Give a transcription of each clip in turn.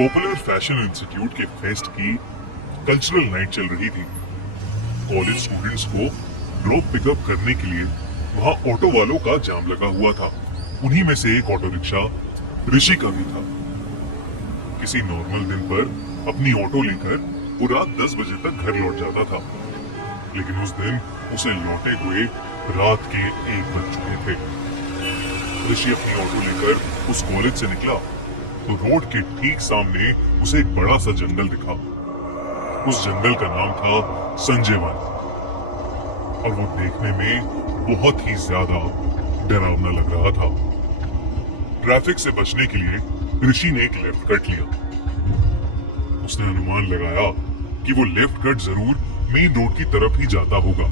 Popular fashion institute के fest की cultural night चल रही थी। कॉलेज स्टूडेंट्स को ड्रॉप पिकअप करने के लिए वहाँ ऑटो वालों का जाम लगा हुआ था। उन्हीं में से एक ऑटो रिक्शा ऋषि का भी था। किसी नॉर्मल दिन पर अपनी ऑटो लेकर वो रात 10 बजे तक घर लौट जाता था, लेकिन उस दिन उसे लौटे हुए रात के 1 बज चुके थे। ऋषि अपनी ऑटो लेकर उस कॉलेज से निकला तो रोड के ठीक सामने उसे एक बड़ा सा जंगल दिखा। उस जंगल का नाम था संजय वन और वो देखने में बहुत ही ज्यादा डरावना लग रहा था। ट्रैफिक से बचने के लिए ऋषि ने एक लेफ्ट कट लिया। उसने अनुमान लगाया कि वो लेफ्ट कट जरूर मेन रोड की तरफ ही जाता होगा।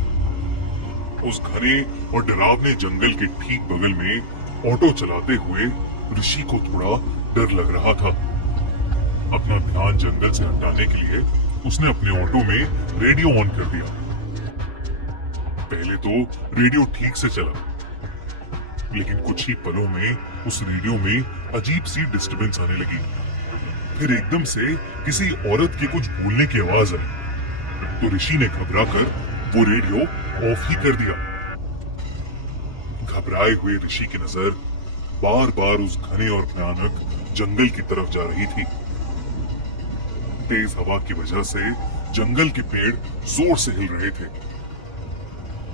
उस घने और डरावने जंगल के ठीक बगल में ऑटो चलाते हुए ऋषि को थोड़ा डर लग रहा था। अपना ध्यान जंगल से हटाने के लिए उसने अपने ऑटो में रेडियो ऑन कर दिया। पहले तो रेडियो ठीक से चला, लेकिन कुछ ही पलों में उस रेडियो में अजीब सी डिस्टरबेंस आने लगी। फिर एकदम से किसी औरत के कुछ बोलने की आवाज आई तो ऋषि ने घबराकर वो रेडियो ऑफ ही कर दिया। घबराए हुए ऋषि की नजर बार बार उस घने और भयानक जंगल की तरफ जा रही थी। तेज हवा की वजह से जंगल के पेड़ जोर से हिल रहे थे।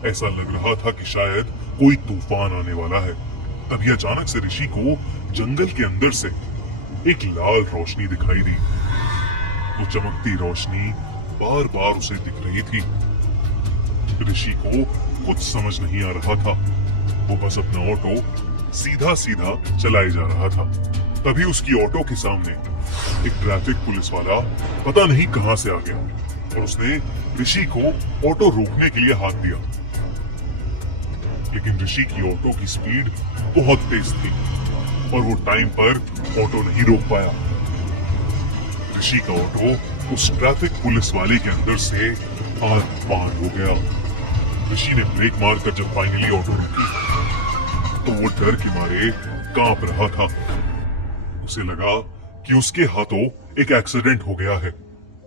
ऐसा लग रहा था कि शायद कोई तूफान आने वाला है। तभी अचानक से ऋषि को जंगल के अंदर से एक लाल रोशनी दिखाई दी। वो चमकती रोशनी बार बार उसे दिख रही थी। ऋषि को कुछ समझ नहीं आ रहा था। वो बस अपना ऑटो सीधा सीधा चलाए जा रहा था। तभी उसकी ऑटो के सामने एक ट्रैफिक पुलिस वाला पता नहीं कहां से आ गया और उसने ऋषि को ऑटो रोकने के लिए हाथ दिया। लेकिन ऋषि की ऑटो की स्पीड बहुत तेज थी और वो टाइम पर ऑटो नहीं रोक पाया। ऋषि का ऑटो उस ट्रैफिक पुलिस वाले के अंदर से आर पार हो गया। ऋषि ने ब्रेक मारकर जब फाइनली ऑटो रुकी तो वो डर के मारे कांप रहा था। उसे लगा कि उसके हाथों एक एक्सीडेंट हो गया है।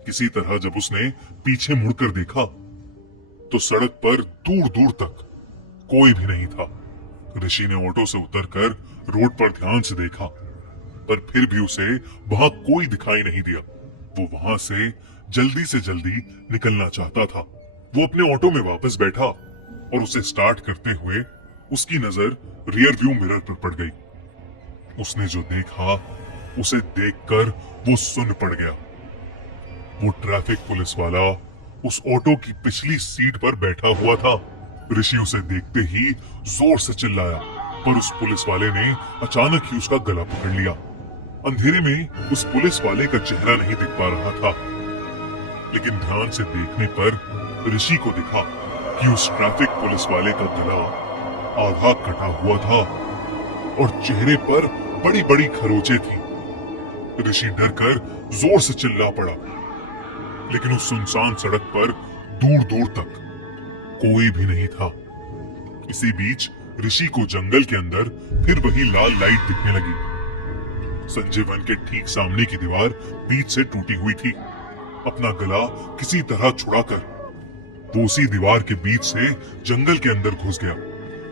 किसी तरह जब उसने पीछे मुड़कर देखा तो सड़क पर दूर दूर तक कोई भी नहीं था। ऋषि ने ऑटो से उतरकर रोड पर ध्यान से देखा, पर फिर भी उसे वहां कोई दिखाई नहीं दिया। वो वहां से जल्दी निकलना चाहता था। वो अपने ऑटो में वापस बैठा और उसे स्टार्ट करते हुए उसकी नजर रियर व्यू मिरर पर पड़ गई। उसने जो देखा उसे देखकर वो सुन्न पड़ गया। वो ट्रैफिक पुलिस वाला उस ऑटो की पिछली सीट पर बैठा हुआ था। ऋषि उसे देखते ही जोर से चिल्लाया, पर उस पुलिस वाले ने अचानक ही उसका गला पकड़ लिया। अंधेरे में उस पुलिस वाले का चेहरा नहीं दिख पा रहा था, लेकिन ध्यान से देखने पर ऋषि को दिखा कि उस ट्रैफिक पुलिस वाले का गला आधा कटा हुआ था और चेहरे पर बड़ी बड़ी खरोंचें थी। ऋषि डरकर जोर से चिल्ला पड़ा, लेकिन उस सुनसान सड़क पर दूर दूर तक कोई भी नहीं था। इसी बीच ऋषि को जंगल के अंदर फिर वही लाल लाइट दिखने लगी। संजय वन के ठीक सामने की दीवार बीच से टूटी हुई थी। अपना गला किसी तरह छुड़ाकर वो उसी दीवार के बीच से जंगल के अंदर घुस गया।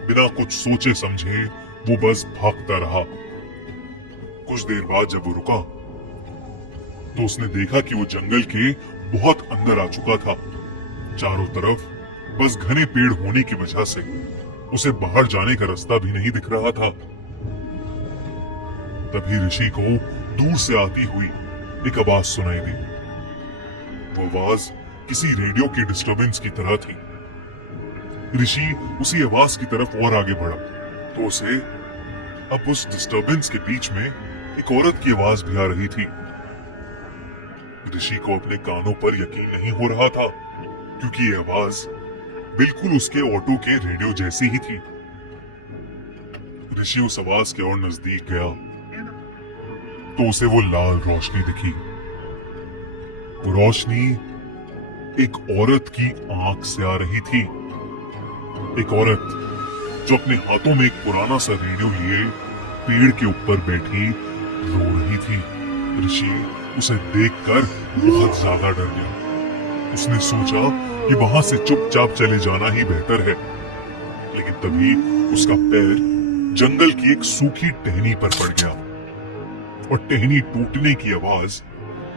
बिना कुछ सोचे समझे वो बस भागता रहा। कुछ देर बाद जब वो रुका तो उसने देखा कि वो जंगल के बहुत अंदर आ चुका था। चारों तरफ बस घने पेड़ होने की वजह से उसे बाहर जाने का रास्ता भी नहीं दिख रहा था। तभी ऋषि को दूर से आती हुई एक आवाज सुनाई दी। वो आवाज किसी रेडियो की डिस्टरबेंस की तरह थी। ऋषि उसी आवाज की तरफ और आगे बढ़ा तो उसे अब उस डिस्टरबेंस के बीच में एक औरत की आवाज भी आ रही थी। ऋषि को अपने कानों पर यकीन नहीं हो रहा था, क्योंकि ये आवाज बिल्कुल उसके ऑटो के रेडियो जैसी ही थी। ऋषि उस आवाज के और नजदीक गया तो उसे वो लाल रोशनी दिखी। वो रोशनी एक औरत की आंख से आ रही थी। एक औरत जो अपने हाथों में एक पुराना सा रेडियो लिए पेड़ के ऊपर बैठी रो रही थी। ऋषि उसे देखकर बहुत ज्यादा डर गया। उसने सोचा कि वहां से चुपचाप चले जाना ही बेहतर है, लेकिन तभी उसका पैर जंगल की एक सूखी टहनी पर पड़ गया और टहनी टूटने की आवाज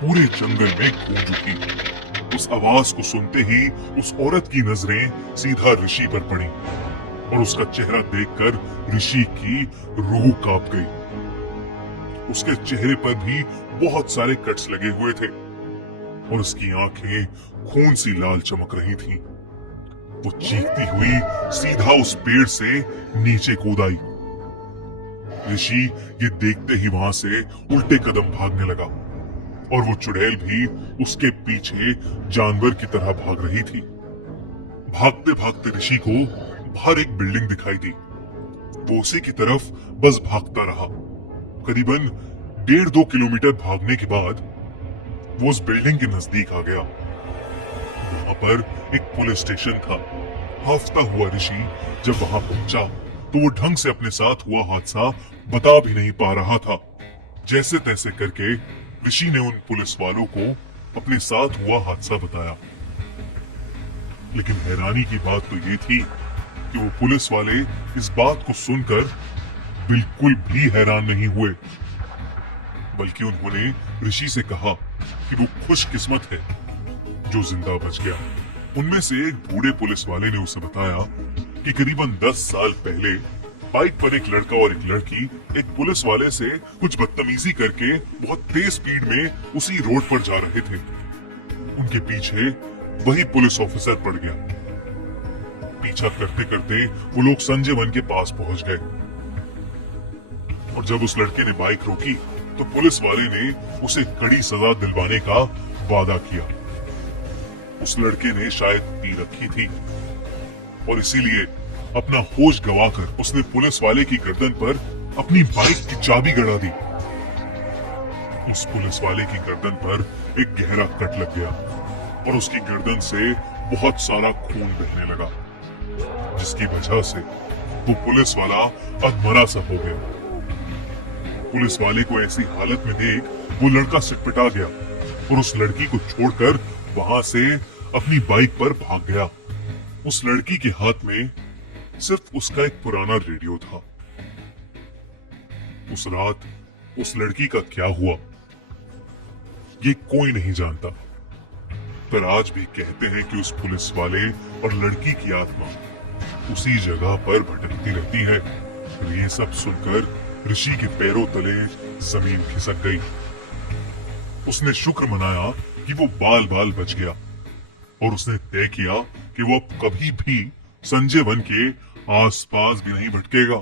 पूरे जंगल में गूंज उठी। उस आवाज को सुनते ही उस औरत की नजरें सीधा ऋषि पर पड़ी और उसका चेहरा देखकर ऋषि की रूह कांप गई। उसके चेहरे पर भी बहुत सारे कट्स लगे हुए थे और उसकी आंखें खून सी लाल चमक रही थीं। वो चीखती हुई सीधा उस पेड़ से नीचे कूद आई। ऋषि ये देखते ही वहां से उल्टे कदम भागने लगा और वो चुड़ैल भी उसके पीछे जानवर की तरह भाग रही थी। भागते भागते ऋषि को बाहर एक बिल्डिंग दिखाई दी। वो उसी की तरफ बस भागता रहा। करीबन 1.5-2 किलोमीटर भागने के बाद वो उस बिल्डिंग के नजदीक आ गया। वहां पर एक पुलिस स्टेशन था। हाफता हुआ ऋषि जब वहां पहुंचा तो वो ढंग से अपने साथ हुआ हादसा बता भी नहीं पा रहा था। जैसे तैसे करके ऋषि ने उन पुलिस वालों को अपने साथ हुआ हादसा बताया। लेकिन हैरानी की बात तो ये थी कि वो पुलिस वाले इस बात को सुनकर बिल्कुल भी हैरान नहीं हुए, बल्कि उन्होंने ऋषि से कहा कि वो खुशकिस्मत है जो जिंदा बच गया। उनमें से एक बूढ़े पुलिस वाले ने उसे बताया कि करीबन 10 साल पहले बाइक पर एक लड़का और एक लड़की एक पुलिस वाले से कुछ बदतमीजी करके बहुत तेज स्पीड में उसी रोड पर जा रहे थे। उनके पीछे वही पुलिस ऑफिसर पड़ गया। पीछा करते करते वो लोग संजय वन के पास पहुंच गए और जब उस लड़के ने बाइक रोकी तो पुलिस वाले ने उसे कड़ी सजा दिलवाने का वादा किया। उस लड़के ने शायद पी रखी थी और इसीलिए अपना होश गंवाकर उसने पुलिस वाले की गर्दन पर अपनी बाइक की चाबी गड़ा दी। उस पुलिस वाले की गर्दन पर एक गहरा कट लग गया और उसकी गर्दन से बहुत सारा खून बहने लगा, जिसकी वजह से वो पुलिस वाला अधमरा सा हो गया। पुलिस वाले को ऐसी हालत में देख वो लड़का सिटपटा गया और उस लड़की को छोड़कर वहां से अपनी बाइक पर भाग गया। उस लड़की के हाथ में सिर्फ उसका एक पुराना रेडियो था। उस रात उस लड़की का क्या हुआ ये कोई नहीं जानता, पर आज भी कहते हैं कि उस पुलिस वाले और लड़की की आत्मा उसी जगह पर भटकती रहती है। और ये सब सुनकर ऋषि के पैरों तले जमीन खिसक गई। उसने शुक्र मनाया कि वो बाल बाल बच गया और उसने तय किया कि वो अब कभी भी संजय वन के आसपास भी नहीं भटकेगा।